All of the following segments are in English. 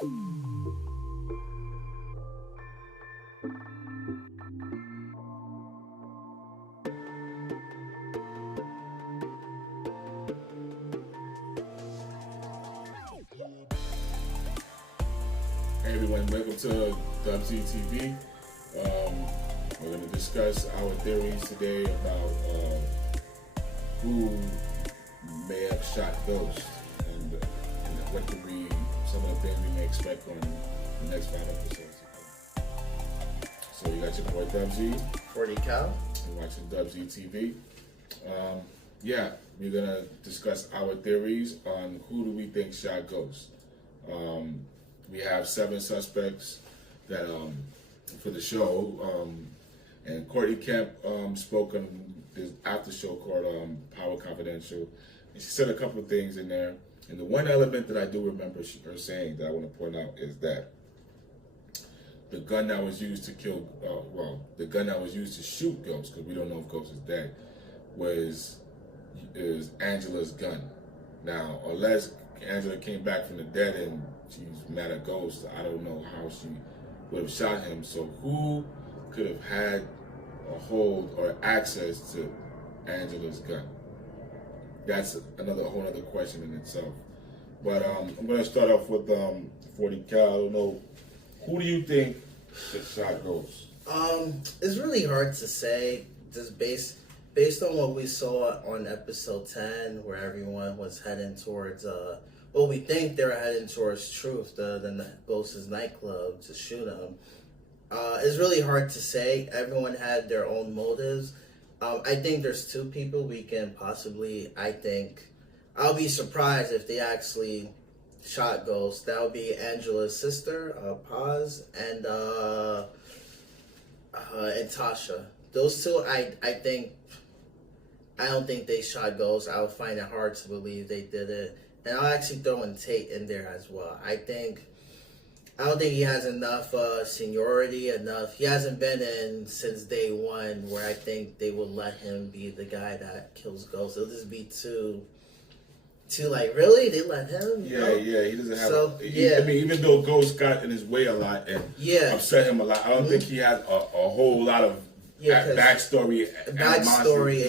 Hey everyone, welcome to WZ TV. We're going to discuss our theories today about who may have shot Ghost and what could be some of the things we may expect on the next 5 episodes. So you got your boy WZ. 40 Cal. You're watching WZ TV. We're going to discuss our theories on who do we think shot Ghost. We have 7 suspects that for the show, and Courtney Kemp spoke on this after show called Power Confidential, and she said a couple of things in there. And the one element that I do remember her saying that I want to point out is that the gun that was used to kill, the gun that was used to shoot Ghost, because we don't know if Ghost is dead, is Angela's gun. Now, unless Angela came back from the dead and she's mad at Ghost, I don't know how she would have shot him. So who could have had a hold or access to Angela's gun? That's a whole other question in itself. But I'm going to start off with 40 Cal. I don't know, who do you think shot Ghost? It's really hard to say, just based on what we saw on episode 10, where everyone was heading towards we think they were heading towards Truth, the Ghost's nightclub, to shoot him. It's really hard to say. Everyone had their own motives. I think there's 2 people we can possibly, I'll be surprised if they actually shot Ghost. That would be Angela's sister, Paz, and Tasha. Those 2, I don't think they shot Ghost. I would find it hard to believe they did it. And I'll actually throw in Tate in there as well. I don't think he has enough seniority, he hasn't been in since day 1 where I think they would let him be the guy that kills Ghost. It'll just be too like, really? They let him? Yeah, he doesn't have I mean, even though Ghost got in his way a lot and upset him a lot, I don't think he has a whole lot of backstory,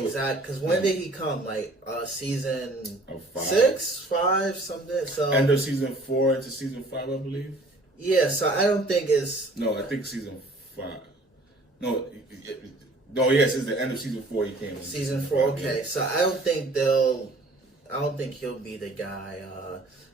exactly. Because when did he come? Like season 6, 5, something. So end of season 4 into season 5, I believe. Yeah, so I don't think it's. No, I think season 5. No, since the end of season 4 he came. Season 4, okay. Yeah. So I don't think he'll be the guy.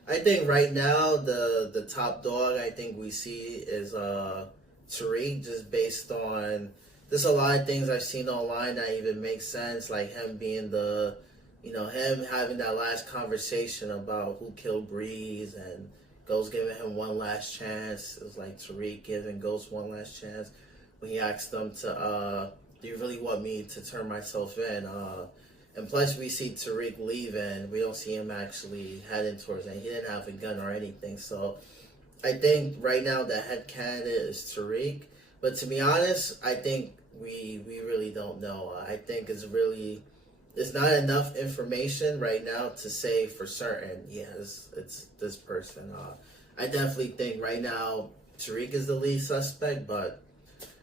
I think right now the top dog I think we see is Tariq, just based on. There's a lot of things I've seen online that even make sense, like him being him having that last conversation about who killed Breeze and Ghost giving him one last chance. It was like Tariq giving Ghost one last chance when he asked them to, do you really want me to turn myself in? And plus we see Tariq leaving. We don't see him actually heading towards it. He didn't have a gun or anything. So I think right now the head candidate is Tariq. But to be honest, I think we really don't know. I think there's not enough information right now to say for certain, yes, it's this person. I definitely think right now Tariq is the lead suspect, but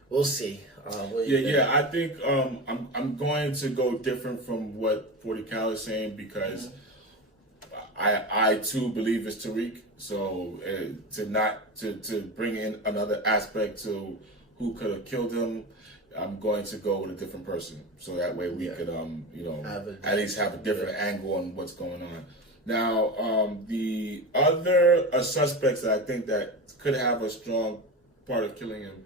we'll see. I think I'm going to go different from what 40 Cal is saying, because I too believe it's Tariq. So to bring in another aspect to who could have killed him, I'm going to go with a different person, so that way we could at least have a different angle on what's going on. Now, the other suspects that I think that could have a strong part of killing him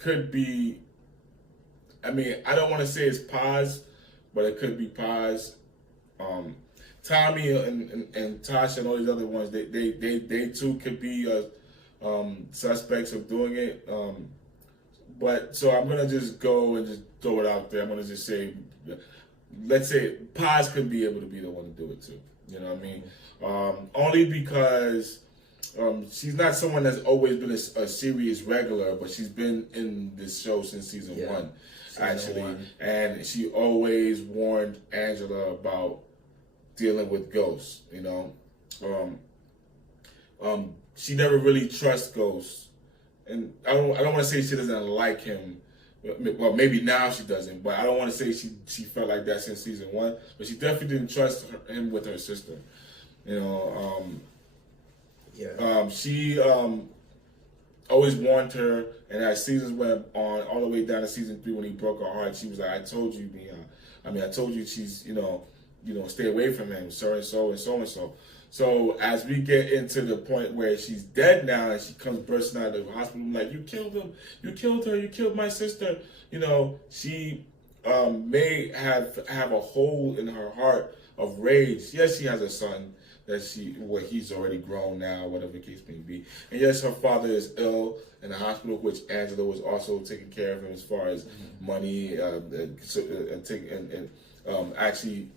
could be. I mean, I don't want to say it's Paz, but it could be Paz. Tommy and Tasha and all these other ones, they too could be suspects of doing it. But so I'm gonna just go and just throw it out there. I'm gonna just say, let's say Paz could be able to be the one to do it too. You know what I mean? Only because she's not someone that's always been a serious regular, but she's been in this show since season 1, actually. And she always warned Angela about dealing with ghosts, you know. she never really trusts Ghost, and I don't want to say she doesn't like him. Well, maybe now she doesn't, but I don't want to say she felt like that since season 1. But she definitely didn't trust him with her sister. You know, she always warned her, and as seasons went on, all the way down to season 3 when he broke her heart, she was like, "I told you, Mia. I told you she's stay away from him, so and so and so and so." So as we get into the point where she's dead now, and she comes bursting out of the hospital like, "You killed him! You killed her! You killed my sister!" She may have a hole in her heart of rage. Yes, she has a son that he's already grown now, whatever the case may be. And yes, her father is ill in the hospital, which Angela was also taking care of him as far as money, actually,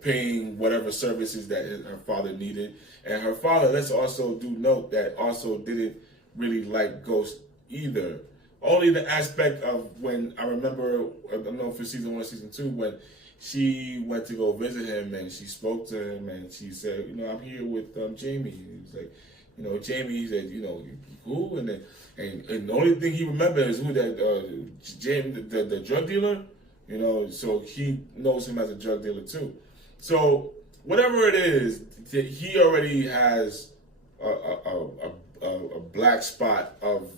paying whatever services that her father needed. And her father, let's also do note that also didn't really like Ghost either. Only the aspect of when I remember, I don't know if it's season 1 or season 2, when she went to go visit him and she spoke to him and she said, "I'm here with Jamie." He was like, Jamie. He said, "Who?" And the only thing he remembered is who that Jamie, the drug dealer. So he knows him as a drug dealer too. So whatever it is, he already has a black spot of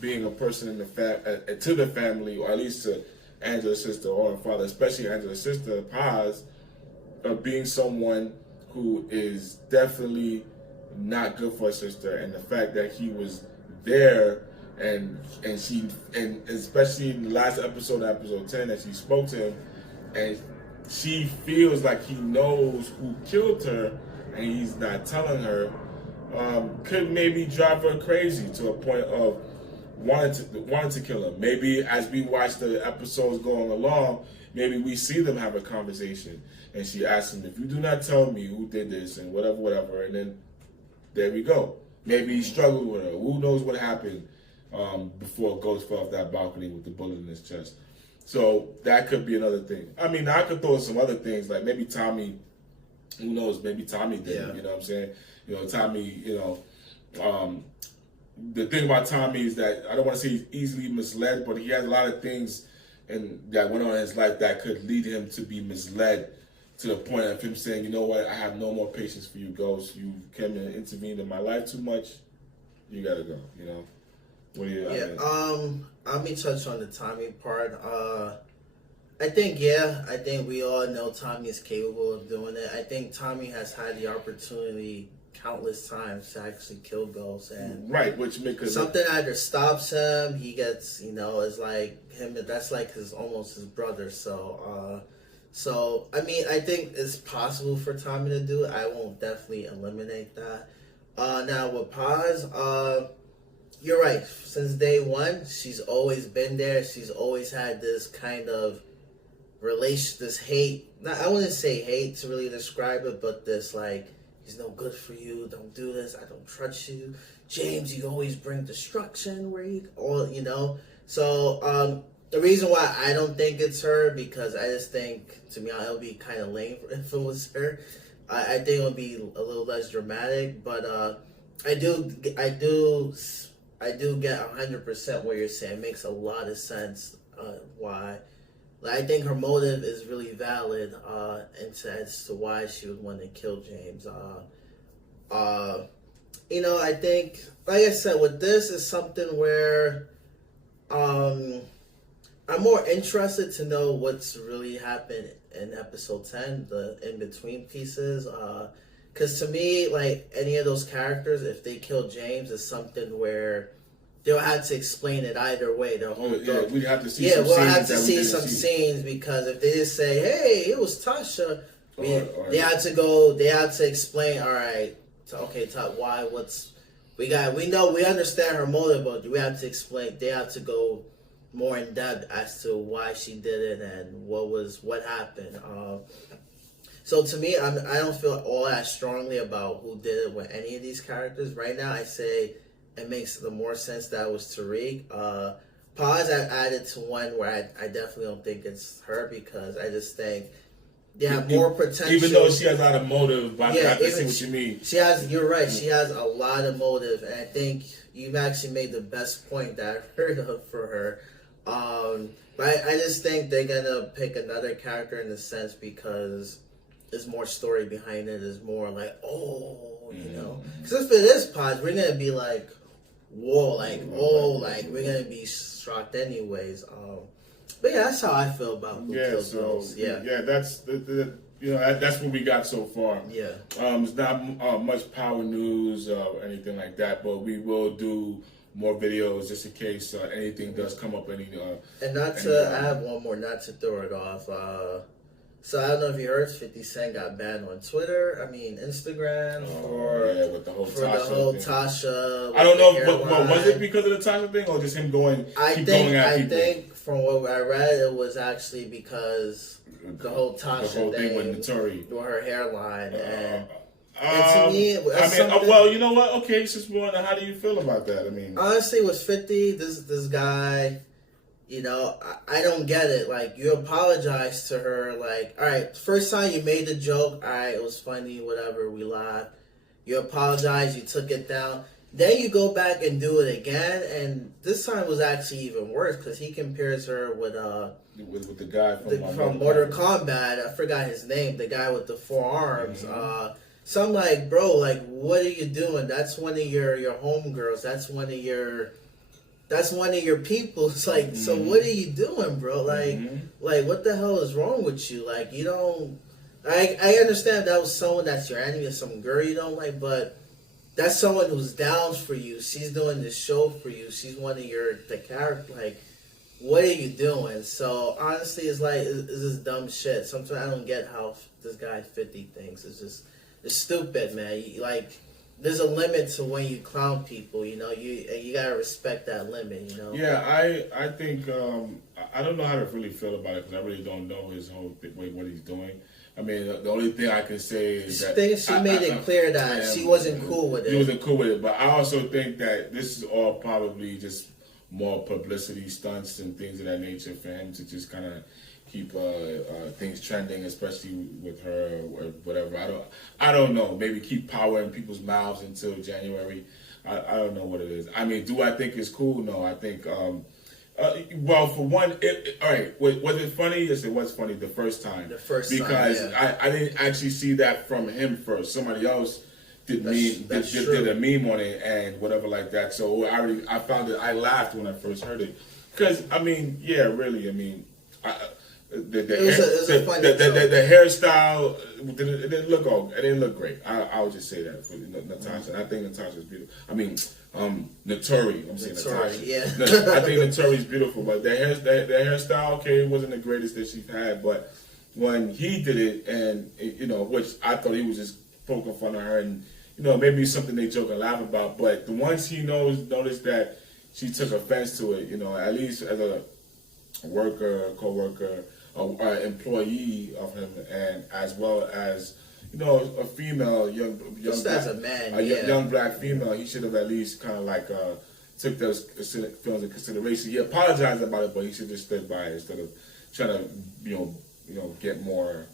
being a person in the to the family, or at least to Angela's sister or her father, especially Angela's sister, Paz, of being someone who is definitely not good for her sister. And the fact that he was there and especially in the last episode 10, that she spoke to him, and she feels like he knows who killed her and he's not telling her, could maybe drive her crazy to a point of wanted to kill him. Maybe as we watch the episodes going along, maybe we see them have a conversation, and she asks him, "If you do not tell me who did this," and whatever, and then there we go. Maybe he struggled with her. Who knows what happened before Ghost fell off that balcony with the bullet in his chest. So that could be another thing. I could throw in some other things, like maybe Tommy. Who knows? Maybe Tommy did it. You know what I'm saying? Tommy. The thing about Tommy is that I don't want to say he's easily misled, but he has a lot of things that went on in his life that could lead him to be misled to the point of him saying, "You know what? I have no more patience for you, Ghost. You came and intervened in my life too much. You gotta go." What do you? Let me touch on the Tommy part. I think we all know Tommy is capable of doing it. I think Tommy has had the opportunity countless times to actually kill Ghost, and which makes something either stops him. He gets, is like him. That's like almost his brother. So I think it's possible for Tommy to do it. I won't definitely eliminate that. Now with Paz, you're right. Since day one, she's always been there. She's always had this kind of this hate. I wouldn't say hate to really describe it, but this like, "He's no good for you. Don't do this. I don't trust you, James. You always bring destruction where So the reason why I don't think it's her, because I just think, to me, it'll be kind of lame if it was her. I think it'll be a little less dramatic, but I do get 100% what you're saying. It makes a lot of sense why. I think her motive is really valid as to why she would want to kill James. I think, like I said, with this is something where I'm more interested to know what's really happened in episode 10, the in-between pieces. Because to me, like, any of those characters, if they kill James, is something where they'll have to explain it either way. We'd have to see. We'll have to see some scenes, because if they just say, "Hey, it was Tasha," they had to go. They had to explain. All right, why? We understand her motive, but we have to explain. They have to go more in depth as to why she did it and what happened. So to me, I don't feel all that strongly about who did it with any of these characters right now. I say it makes the more sense that it was Tariq. Paz, I added to one where I definitely don't think it's her, because I just think They have more potential. Even though she has a lot of motive, but I can see what you mean. She has. You're right. She has a lot of motive, and I think you've actually made the best point that I've heard of for her. But I just think they're gonna pick another character in a sense because there's more story behind it. There's more like, you know. Because for this pod, we're gonna be like, whoa, like, like we're gonna be shocked anyways. But yeah, that's how I feel about Who Killed Girls. Yeah, that's that's what we got so far. Yeah. It's not much power news or anything like that, but we will do more videos just in case anything does come up. And not to add one more, not to throw it off. So I don't know if you heard, 50 Cent got banned on Twitter. I mean Instagram with the whole Tasha. I don't know, but was it because of the Tasha thing or just him going? I think from what I read, it was actually because the whole Tasha thing with Notori, with her hairline, and to me, well, you know what? Okay, since we're on, how do you feel about that? I mean, honestly, with 50, this guy. You know, I don't get it. Like, you apologize to her. Like, all right, first time you made the joke, all right, it was funny, whatever, we laughed. You apologize, you took it down. Then you go back and do it again, and this time was actually even worse because he compares her with the guy from Mortal Kombat. I forgot his name, the guy with the 4 arms. So I'm like, bro, like, what are you doing? That's one of your homegirls. That's one of your people. It's like, so what are you doing, bro? Like, what the hell is wrong with you? Like, you don't. I understand that was someone that's your enemy or some girl you don't like, but that's someone who's down for you. She's doing this show for you. She's one of the character. Like, what are you doing? So honestly, it's like it's just dumb shit. Sometimes I don't get how this guy 50 thinks. It's stupid, man. There's a limit to when you clown people, you know. You gotta respect that limit, you know. Yeah, I think I don't know how to really feel about it because I really don't know his whole way what he's doing. I mean, the only thing I can say is that she made it clear that she wasn't cool with it. She wasn't cool with it, but I also think that this is all probably just more publicity stunts and things of that nature for him to just kind of keep things trending, especially with her or whatever. I don't know. Maybe keep power in people's mouths until January. I don't know what it is. I mean, do I think it's cool? No, I think. Well, for one, all right. Was it funny? Yes, it was funny the first time. Because I didn't actually see that from him first. Somebody else did a meme on it and whatever like that. So I found it. I laughed when I first heard it because I mean, yeah, really. I mean, the hairstyle it didn't look it didn't look great. I would just say that for Natasha. And I think Natasha's beautiful. I mean, Notori. I'm saying Natasha. Yeah. I think Notori's beautiful, but the hairstyle, okay, it wasn't the greatest that she's had. But when he did it, and you know, which I thought he was just poking fun of her, and you know, maybe something they joke and laugh about. But the ones he noticed that she took offense to it. You know, at least as a worker, co-worker, or employee of him, and as well as a female, young as a man, young black female, he should have at least kind of like took those feelings in consideration. He apologized about it, but he should have stood by it instead of trying to get more.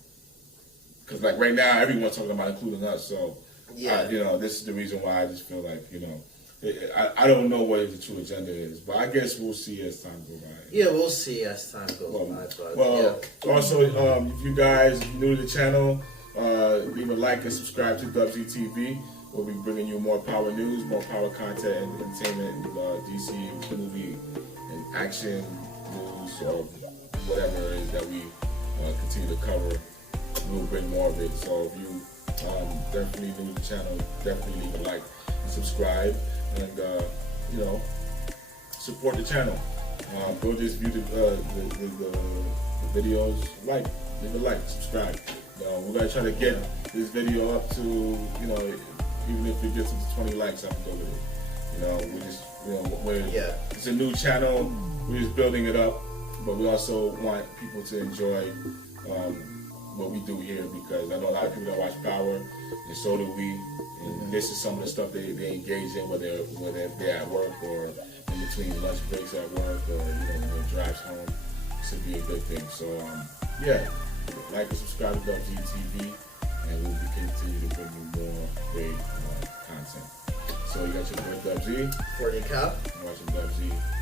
Because like right now, everyone's talking about including us, so this is the reason why I just feel like I don't know what the true agenda is, but I guess we'll see as time goes by. Yeah, we'll see as time goes by. Also, if you guys are new to the channel, leave a like and subscribe to WZ TV. We'll be bringing you more power news, more power content, and entertainment, and DC movie and action news, or whatever it is that we continue to cover. We'll bring more of it. So if you definitely new to the channel, definitely leave a like and subscribe. And support the channel. Go just view the videos. Leave a like, subscribe. We're gonna try to get this video up to even if it gets up to 20 likes, I'm good with it. It's a new channel. We're just building it up, but we also want people to enjoy what we do here because I know a lot of people that watch Power, and so do we. And this is some of the stuff they engage in, whether they're at work or in between lunch breaks at work or when they're drives home. This would be a good thing. So Like and subscribe to WG TV, and we'll be continue to bring you more great content. So you got your boy WG. 40 Cal. Watching WG.